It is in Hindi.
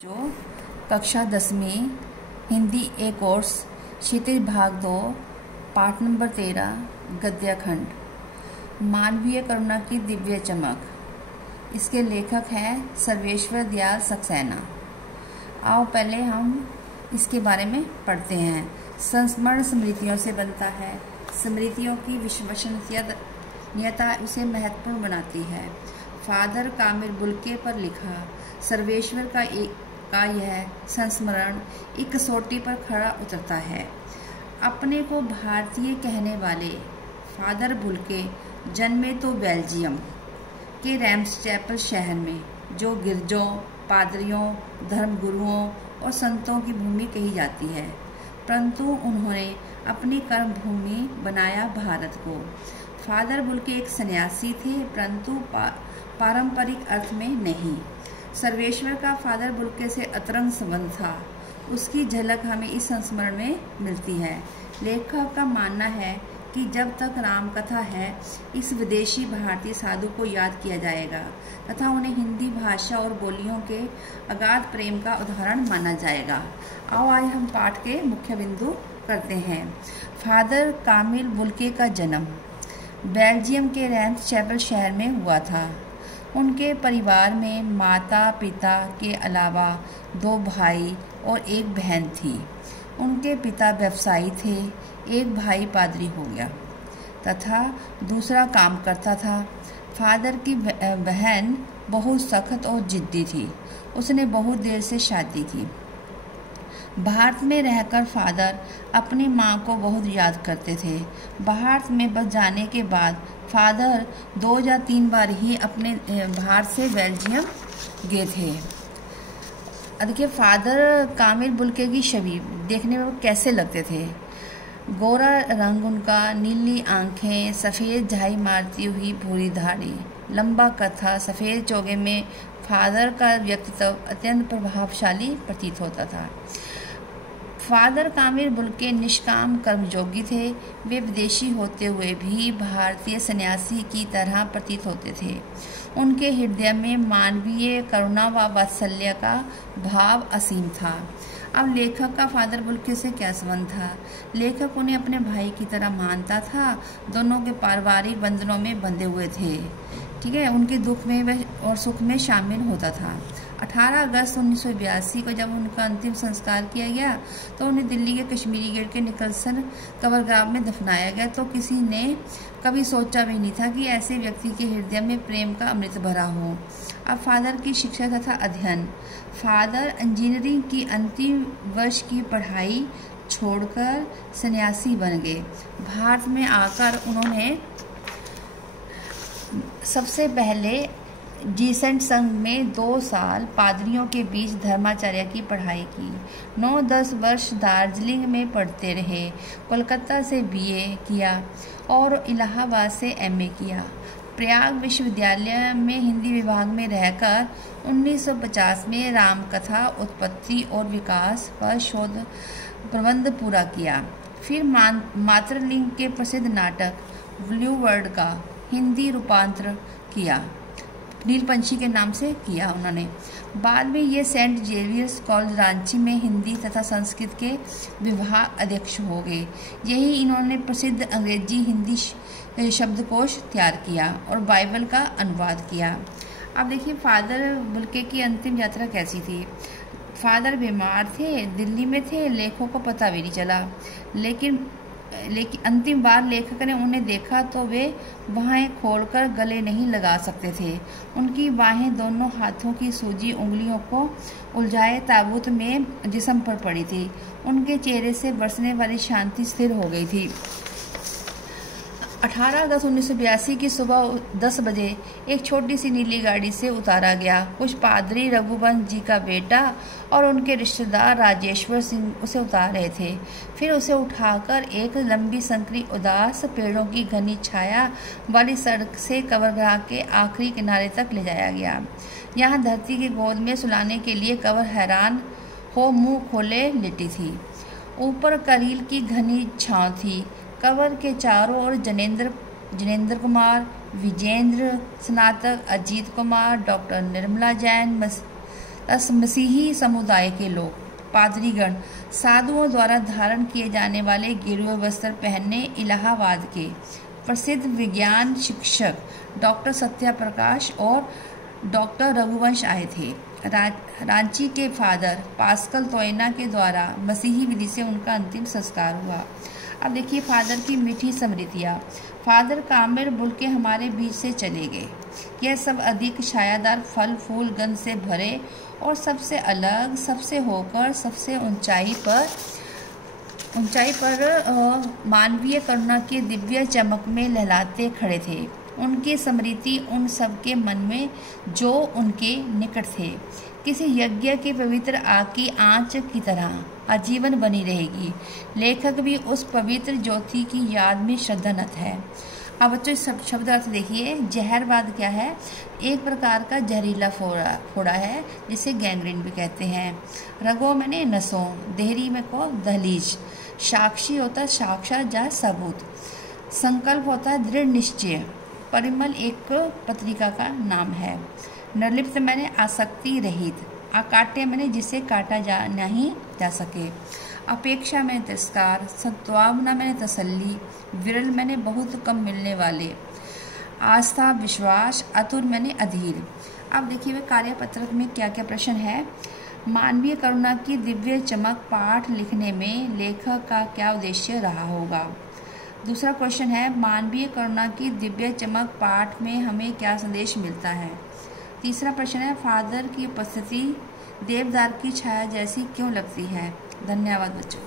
जो कक्षा 10वीं हिंदी ए कोर्स क्षितिज भाग 2 पाठ नंबर 13 गद्य खंड मानवीय करुणा की दिव्य चमक। इसके लेखक हैं सर्वेश्वर दयाल सक्सेना। आओ पहले हम इसके बारे में पढ़ते हैं। संस्मरण स्मृतियों से बनता है। स्मृतियों की विश्वसनीयता उसे महत्वपूर्ण बनाती है। फादर कामिल बुल्के पर लिखा सर्वेश्वर का यह संस्मरण एक कसौटी पर खड़ा उतरता है। अपने को भारतीय कहने वाले फादर बुल्के जन्मे तो बेल्जियम के रैम्सचैपल शहर में, जो गिरजों, पादरियों, धर्मगुरुओं और संतों की भूमि कही जाती है, परंतु उन्होंने अपनी कर्म भूमि बनाया भारत को। फादर बुल्के एक सन्यासी थे, परंतु पारंपरिक अर्थ में नहीं। सर्वेश्वर का फादर बुल्के से अतरंग संबंध था। उसकी झलक हमें इस संस्मरण में मिलती है। लेखक का मानना है कि जब तक राम कथा है, इस विदेशी भारतीय साधु को याद किया जाएगा तथा उन्हें हिंदी भाषा और बोलियों के अगाध प्रेम का उदाहरण माना जाएगा। आओ आइए हम पाठ के मुख्य बिंदु करते हैं। फादर कामिल बुल्के का जन्म बेल्जियम के रैम्सचैपल शहर में हुआ था। उनके परिवार में माता पिता के अलावा 2 भाई और 1 बहन थी। उनके पिता व्यवसायी थे, एक भाई पादरी हो गया तथा दूसरा काम करता था। फादर की बहन बहुत सख्त और जिद्दी थी। उसने बहुत देर से शादी की। भारत में रहकर फादर अपनी माँ को बहुत याद करते थे। भारत में बस जाने के बाद फादर 2 या 3 बार ही अपने भारत से बेल्जियम गए थे। देखिए फादर कामिल बुल्के की छवि देखने में वो कैसे लगते थे। गोरा रंग उनका, नीली आंखें, सफ़ेद झाई मारती हुई भूरी दाढ़ी, लंबा कथा, सफ़ेद चोगे में फादर का व्यक्तित्व अत्यंत प्रभावशाली प्रतीत होता था। फादर कामिल बुल्के निष्काम कर्मयोगी थे। वे विदेशी होते हुए भी भारतीय सन्यासी की तरह प्रतीत होते थे। उनके हृदय में मानवीय करुणा व वात्सल्य का भाव असीम था। अब लेखक का फादर बुल्के से क्या संबंध था? लेखक उन्हें अपने भाई की तरह मानता था। दोनों के पारिवारिक बंधनों में बंधे हुए थे। ठीक है, उनके दुख में और सुख में शामिल होता था। 18 अगस्त 1982 को जब उनका अंतिम संस्कार किया गया तो उन्हें दिल्ली के कश्मीरी गेट के निकलसन कब्रगाह में दफनाया गया। तो किसी ने कभी सोचा भी नहीं था कि ऐसे व्यक्ति के हृदय में प्रेम का अमृत भरा हो। अब फादर की शिक्षा तथा अध्ययन। फादर इंजीनियरिंग की अंतिम वर्ष की पढ़ाई छोड़कर सन्यासी बन गए। भारत में आकर उन्होंने सबसे पहले जीसेंट संघ में 2 साल पादरियों के बीच धर्माचार्य की पढ़ाई की। 9-10 वर्ष दार्जिलिंग में पढ़ते रहे। कोलकाता से BA किया और इलाहाबाद से MA किया। प्रयाग विश्वविद्यालय में हिंदी विभाग में रहकर 1950 में रामकथा उत्पत्ति और विकास पर शोध प्रबंध पूरा किया। फिर मातृलिंग के प्रसिद्ध नाटक ब्लू वर्ड का हिंदी रूपांतर किया, नीलपंछी के नाम से किया उन्होंने। बाद में ये सेंट जेवियर्स कॉलेज रांची में हिंदी तथा संस्कृत के विभाग अध्यक्ष हो गए। यही इन्होंने प्रसिद्ध अंग्रेजी हिंदी शब्दकोश तैयार किया और बाइबल का अनुवाद किया। अब देखिए फादर बुल्के की अंतिम यात्रा कैसी थी। फादर बीमार थे, दिल्ली में थे, लेखकों को पता भी नहीं चला। लेकिन अंतिम बार लेखक ने उन्हें देखा तो वे बाहें खोलकर गले नहीं लगा सकते थे। उनकी बाहें दोनों हाथों की सूजी उंगलियों को उलझाए ताबूत में जिस्म पर पड़ी थी। उनके चेहरे से बरसने वाली शांति स्थिर हो गई थी। 18 अगस्त 1982 की सुबह 10 बजे एक छोटी सी नीली गाड़ी से उतारा गया। कुछ पादरी, रघुवंश जी का बेटा और उनके रिश्तेदार राजेश्वर सिंह उसे उतार रहे थे। फिर उसे उठाकर एक लंबी संकरी उदास पेड़ों की घनी छाया वाली सड़क से कब्रगाह के आखिरी किनारे तक ले जाया गया। यहाँ धरती की गोद में सुलाने के लिए कब्र हैरान हो मुंह खोले लेटी थी। ऊपर करील की घनी छाँव थी। कब्र के चारों ओर जनेंद्र कुमार, विजेंद्र, स्नातक अजीत कुमार, डॉक्टर निर्मला जैन, मसीही समुदाय के लोग, पादरीगण, साधुओं द्वारा धारण किए जाने वाले गेरुए वस्त्र पहनने इलाहाबाद के प्रसिद्ध विज्ञान शिक्षक डॉक्टर सत्याप्रकाश और डॉक्टर रघुवंश आए थे। रांची के फादर पास्कल तोयना के द्वारा मसीही विधि से उनका अंतिम संस्कार हुआ। अब देखिए फादर की मीठी स्मृतियाँ। फादर कामिल बुल के हमारे बीच से चले गए। यह सब अधिक छायादार फल फूल गंध से भरे और सबसे अलग, सबसे होकर, सबसे ऊंचाई पर मानवीय करुणा की दिव्य चमक में लहलाते खड़े थे। उनकी स्मृति उन सबके मन में जो उनके निकट थे किसी यज्ञ के पवित्र आग की आंच की तरह आजीवन बनी रहेगी। लेखक भी उस पवित्र ज्योति की याद में श्रद्धानत है। अब बच्चों सब शब्द अर्थ देखिए। जहरवाद क्या है? एक प्रकार का जहरीला फोड़ा है जिसे गैंग्रीन भी कहते हैं। रगो मैंने नसों, देहरी में को दहलीज। साक्षी होता है साक्षात या सबूत। संकल्प होता है दृढ़ निश्चय। परिमल एक पत्रिका का नाम है। निर्लिप्त मैंने आसक्ति रहित। अकाट्य मैंने जिसे काटा नहीं जा सके। अपेक्षा मैंने तिरस्कार। सद्भावना मैंने तसल्ली। विरल मैंने बहुत कम मिलने वाले। आस्था विश्वास। अतुल मैंने अधीर। अब देखिए वे कार्यपत्रक में क्या क्या प्रश्न है। मानवीय करुणा की दिव्य चमक पाठ लिखने में लेखक का क्या उद्देश्य रहा होगा। दूसरा क्वेश्चन है मानवीय करुणा की दिव्य चमक पाठ में हमें क्या संदेश मिलता है। तीसरा प्रश्न है फादर की उपस्थिति देवदार की छाया जैसी क्यों लगती है। धन्यवाद बच्चों।